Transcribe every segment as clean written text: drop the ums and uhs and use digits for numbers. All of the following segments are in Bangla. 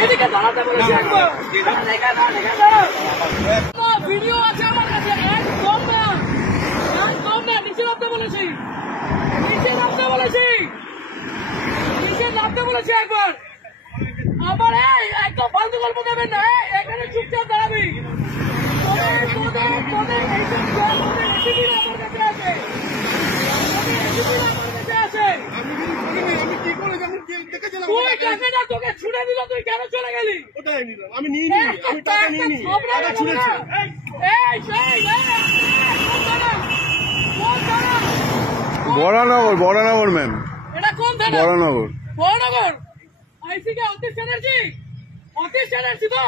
এইদিকে দাঁড়াতে বলেছি একবার, ভিডিও আছে আমার কাছে। একদম না, একদম না, নিচে নামতে বলেছি, নিচে নামতে বলেছি, নিচে নামতে বলেছি একবার। আবার একদম ফালতু গল্প দেবেন না, এখানে চুপচাপ দাঁড়াবি। তোকে ছুড়ে দিল, তুই কেন চলে গেলি? আমি নিয়ে আমি টাকা নিয়ে নি, টাকা ছুড়েছি। বরানগর, বরানগর ম্যাম। এটা কোন থানা? বরানগর। বরানগর আইসি কে অতীশ চ্যাটার্জি? অতীশ চ্যাটার্জি তো?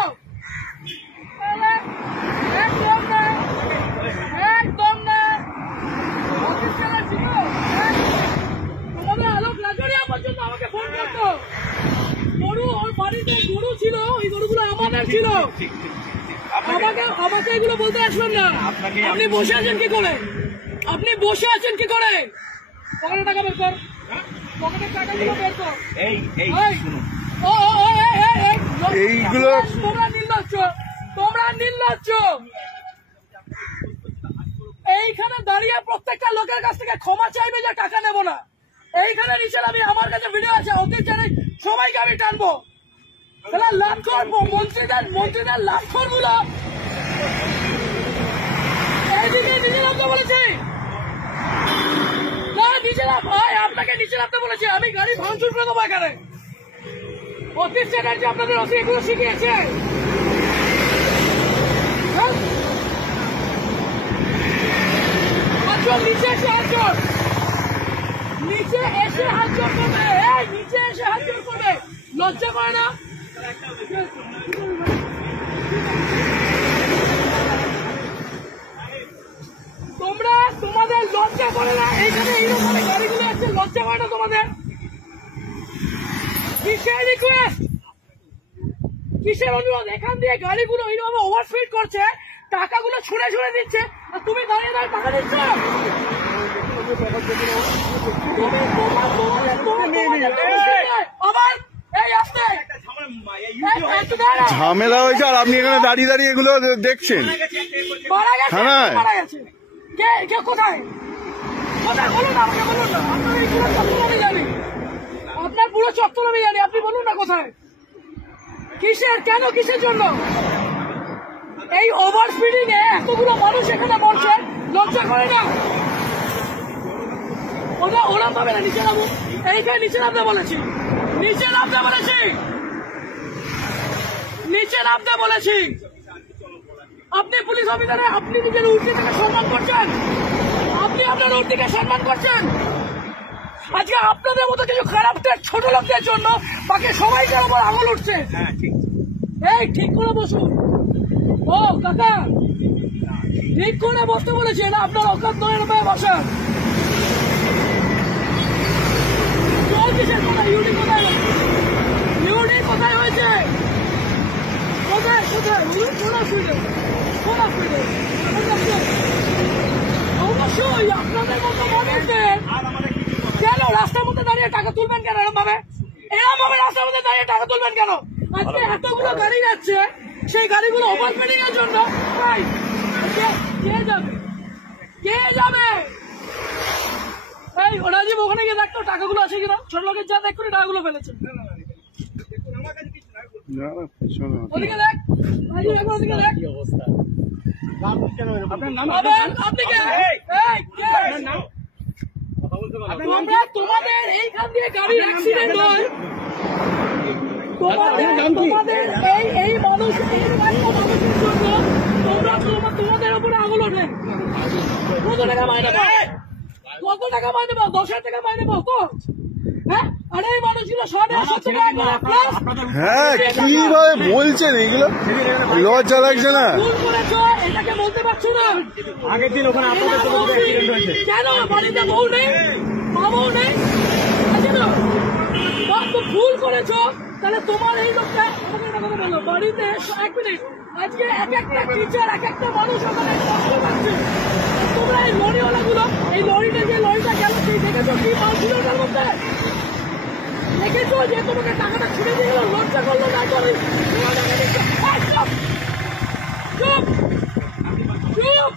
একদম না, একদম না, অতীশ চ্যাটার্জি তো? আমাদের আলোক লাজরিয়া পর্যন্ত আমাকে ফোন করতো। গরু, ওর বাড়িতে গরু ছিল, ওই গরুগুলো আমাদের ছিল। আমাকে এগুলো বলতে আসবেন না। আপনি বসে আছেন কি করে? আপনি বসে আছেন কি করে? পকেটে টাকা বের কর, পকেটের টাকাগুলো বের কর। এইগুলো তোমরা নির্লজ্জ, তোমরা নির্লজ্জ। এইখানে দাঁড়িয়ে প্রত্যেকটা লোকের কাছ থেকে ক্ষমা চাইবে যে টাকা নেব না। এইখানে নিচে আমি, আমার কাছে ভিডিও আছে, অতীত চ্যানেল সবাইকে আমি টানবো। লাভ করবো মন্ত্রীদের লাভ করবো না। এইদিকে নিচে নামতে বলেছি, নিচে নাম ভাই, আপনাকে নিচে নামতে বলেছি। আমি গাড়ি ভাঙচুর করে দেবো এখানে। অতীশ চ্যাটার্জি আপনাদের অতি এগুলো শিখিয়েছে। নিচে এসে হাত জোর, নিচে এসে হাত জোর করবে, নিচে এসে হাত জোর করবে। লজ্জা করে না? তোমরা, তোমাদের লজ্জা করে না? এইখানে এইরকম গাড়িগুলো আছে, লজ্জা করে না তোমাদের? কিসের রিকোয়েস্ট, কিসের অনুরোধ? এখান দিয়ে গাড়িগুলো এইভাবে ওভারস্পিড করছে, টাকাগুলো ছুঁড়ে ছুঁড়ে দিচ্ছে, আর তুমি দাঁড়িয়ে দাঁড়িয়ে টাকা দিচ্ছ। আবার এই আসতে ঝামেলা হয়েছে, আর আপনি এখানে দাঁড়িয়ে দাঁড়িয়ে এগুলো দেখছেন। থানায় কে কোথায়? কোথায় বলুন, আমাকে বলুন না। আপনার এই পুরো চত্বর আমি জানি, আপনার পুরো চত্বর আমি জানি। আপনি বলুন না কোথায়, কিসের, কেন, কিসের জন্য? এই ওভার স্পিডিং এ এতগুলো মানুষ এখানে মরছে, লজ্জা করে না? ওরম ভাবে না, নিচে নামো। এইখানে নিচে নামতে বলেছি, নিচে নামতে বলেছি, নিচে নামতে বলেছি। আপনি পুলিশ অফিসারে, আপনি নিজের উর্দিকে সম্মান করছেন, আপনি আপনার উর্দিকে সম্মান করছেন। আজকে আপনাদের মতো কিছু খারাপ ছোট লোকদের জন্য বাকি সবাইকে আমার আঙুল উঠছে। এই ঠিক করে বসুন। ও কাকা, ঠিক করে বসতে বলেছি, না আপনার অকাত নয় রূপায় বসান। কিসের কোথায়? ইউডি কোথায়? ইউডি কোথায় হয়েছে? কোথায় কোথায়? কোন অসুবিধা, কোন অসুবিধা? অবশ্যই আপনাদের মতো মানুষদের কেন রাস্তার মধ্যে দাঁড়িয়ে টাকা তুলবেন কেন? এরকম ভাবে, এরকম ভাবে রাস্তার মধ্যে দাঁড়িয়ে টাকা তুলবেন কেন? আজকে এতগুলো গাড়ি যাচ্ছে, সেই গাড়িগুলো ওভারস্পিডিং এর জন্য কে যাবে? কে যাবে? এই রাজীব, ওখানে গিয়ে দেখতো টাকাগুলো আছে কিনা। ছোট লোকের যা দেখ করে টাকাগুলো ফেলেছে। ওদিকে দেখ, ওদিকে দেখ। তোমাদের এইখান দিয়ে গাড়ি অ্যাক্সিডেন্ট হয়, তোমাদের এই মানুষ, মানুষের জন্য তোমাদের উপরে আঙুল ওঠে। কত টাকা মাইনে পাও? কত টাকা মাইনে পাও? 10,000 টাকা মাইনে পাও তো? হ্যাঁ, আর এই মানুষগুলো 150 টাকা। হ্যাঁ, কিভাবে বলছেন এগুলো? লজ্জা লাগছে না? এটাকে বলতে পারছো না? আগের দিন ওখানে আপনাদের কেন বাড়িতে বউ নেই, মা বউ নেই? ভুল করেছ, তাহলে তোমার এই লোকটা আমাকে একটা কথা বলো। বাড়িতে 1 মিনিট, আজকে এক একটা টিচার, এক একটা মানুষ ওখানে কষ্ট পাচ্ছে। তোমরা এই লরিওয়ালা গুলো কি মাল ছিল তার মধ্যে? দেখেছো যে তোমাকে টাকাটা ছুড়ে দিয়ে গেল, লজ্জা করলো না? চুপ চুপ চুপ,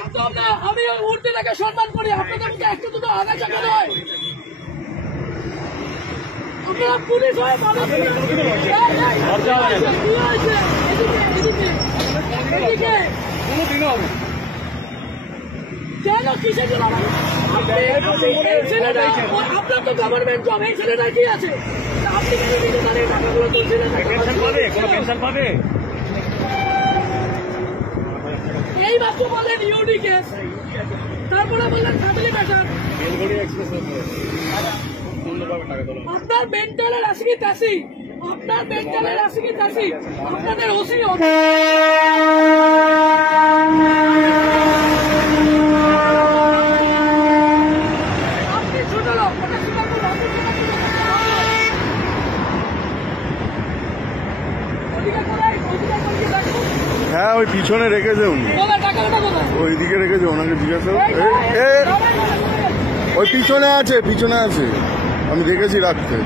একদম না। আমি মূর্তিটাকে সম্মান করি, আপনাদের মধ্যে একটু দুটো আগে চাকা নয়। আপনারা পুলিশ হয়ে মানুষ কি হয়েছে? এদিকে এদিকে কোনোদিনও হবে কেন? কিসের জন্য? এই ছেলেটা, আপনার তো গভর্নমেন্ট জব, এই ছেলেটা কি আছে? আপনি কেন নিজে দাঁড়িয়ে টাকাগুলো তুলছিলেন? এই মাত্র বললেন ইউডি কেস, তারপরে বললেন ফ্যামিলি ম্যাটার। আপনার মেন্টালের আসি কি তাসি, আপনার মেন্টালের আসি কি তাসি, আপনাদের ওসি আপনি ছোট লোক, ওটা স্বীকার করুন। হ্যাঁ, ওই পিছনে রেখেছে উনি, ওইদিকে রেখেছে, ওনাকে জিজ্ঞাসা ওই পিছনে আছে, পিছনে আছে, আমি দেখেছি রাখতে।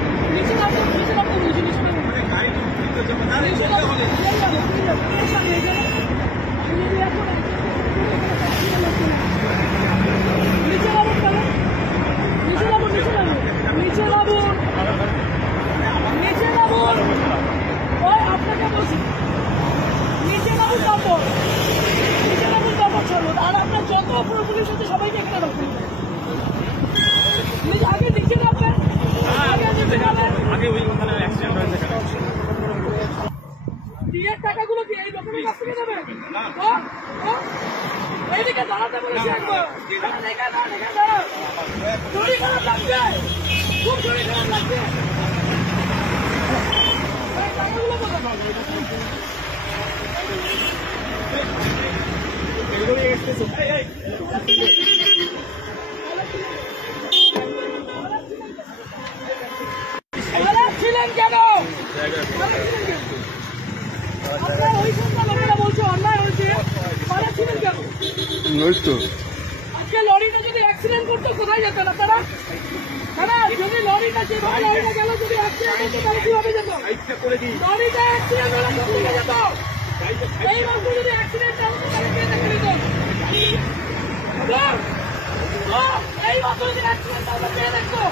আপনাকে বলছি নিচে নামুন, তারপর নিচে নামুন, তারপর চলুন। আর আপনার যত অপর পুলিশ আছে সবাইকে এখানে রাখুন। আগে নিচে নামবেন, আগে নিচে নামবেন। বিয়ের টাকাগুলো কি এই লোকের কাছ থেকে নেবেন? এইদিকে দাঁড়াতে বলেছি একবার। শরীর খারাপ লাগছে, খুব শরীর খারাপ লাগছে। টাকাগুলো কোথায়? ছিলেন কেন? আপনার ওই সন্ধ্যা লোকেরা বলছে অন্যায় হয়েছে, মারা ছিলেন কেন? আজকে লরিটা যদি অ্যাক্সিডেন্ট করতো কোথায় যেতেন আপনারা? যদি লরিটা যেভাবে লরিটা গেল, যদি অ্যাক্সিডেন্ট হতো তাহলে কিভাবে যেত? লরিটা অ্যাক্সিডেন্ট হলে কোথায় যেত? এই মাত্র যদি অ্যাক্সিডেন্ট হতো তাহলে কে দেখে নিত? এই মাত্র যদি অ্যাক্সিডেন্ট হতো কে দেখতো?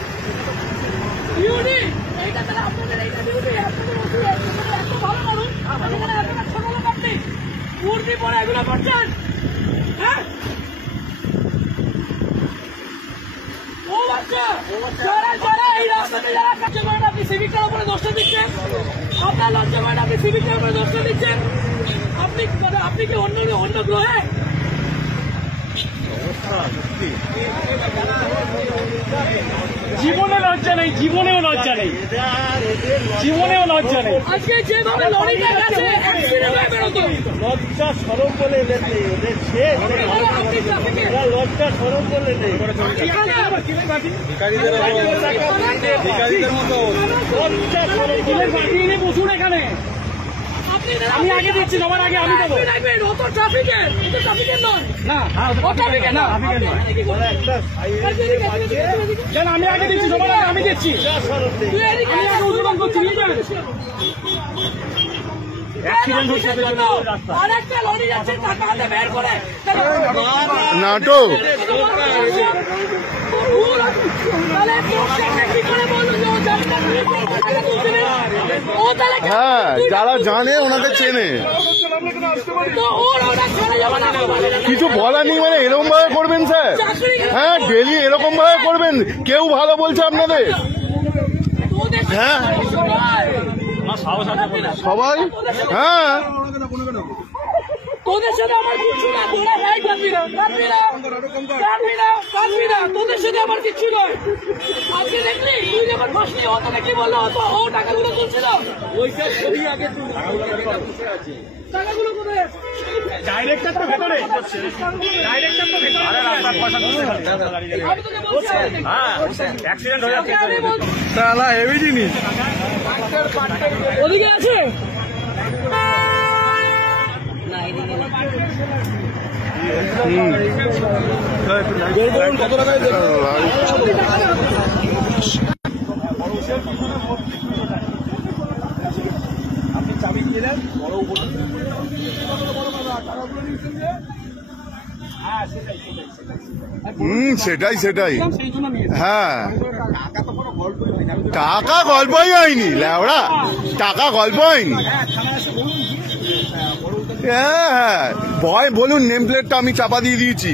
ডিউটি এইটা তাহলে আপনাদের, এইটা ডিউটি, আপনাদের ওষুধ এত ভালো মানুষ, এখানে এতটা ছোট লোক আপনি মূর্তি পরে এগুলো করছেন? হ্যাঁ, ও বাচ্চা যারা যারা এই রাস্তাতে যারা কাজ করেন, আপনি সিভিকটার উপরে দোষটা দিচ্ছেন। আপনার লজ্জা করেন, আপনি সিভিকটার উপরে দোষটা দিচ্ছেন। আপনি কি অন্য গ্রহে? জীবনে লজ্জা নেই, জীবনেও লজ্জা নেই, জীবনেও লজ্জা নেই। আজকে যেভাবে লরিটা গেছে অ্যাক্সিডেন্ট হয়ে বেরোতো, লজ্জা সরম বলে এদের নেই, ওদের শেষ লজ্জা সরম বলে নেই। বসুন এখানে, আমি আগে দিচ্ছি, সবার আগে আমি দেবো। অত ট্রাফিকের, কিন্তু ট্রাফিকের নয় না, ট্রাফিকের না। আমি আগে দিচ্ছি, সবার আগে আমি দিচ্ছি। আমি আগে উদ্বোধন করছি, নিয়ে যান। আরেকটা লরি যাচ্ছে, টাকা হাতে বের করে নাটক। হ্যাঁ, যারা জানে ওনাকে চেনে। কিছু বলার নেই, মানে এরকম ভাবে করবেন স্যার? হ্যাঁ, ডেলি এরকম ভাবে করবেন? কেউ ভালো বলছে আপনাদের? হ্যাঁ, সবাই। হ্যাঁ, তোদের সাথে আমার কিচ্ছু না, তোরা ভাই কাঁদবি না, তোদের সাথে আমার কিচ্ছু নয়। আজকে দেখলি তুই যখন ফাঁসলি, ও তোকে কি বললো? ও টাকাগুলো তুলছিল, টাকাগুলো কোথায়? ডাইরেক্টর তো ভেতরে, ডাইরেক্টর তো ভেতরে। আমি তোকে বলছি, অ্যাক্সিডেন্ট হয়ে যাচ্ছে। তাহলে হেভি জিনিস ওদিকে আছে। সেটাই সেটাই। হ্যাঁ, টাকা গল্পই হয়নি ল্যাওড়া, টাকা গল্প হয়নি। হ্যাঁ, ভয় বলুন, নেম প্লেটটা আমি চাপা দিয়ে দিয়েছি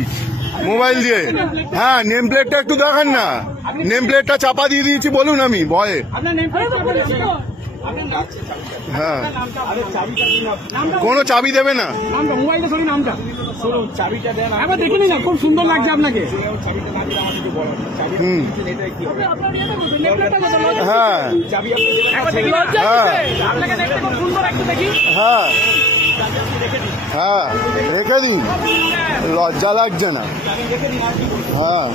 মোবাইল দিয়ে। হ্যাঁ, নেম প্লেটটা একটু দেখান না, নেম প্লেটটা চাপা দিয়ে দিয়েছি বলুন আমি ভয়ে। হ্যাঁ, কোনো চাবি দেবে না। মোবাইলটা সরি নামটা একবার দেখে নিন না, খুব সুন্দর লাগছে আপনাকে। হ্যাঁ হ্যাঁ হ্যাঁ, রেখে দিন, লজ্জা লাগছে না। হ্যাঁ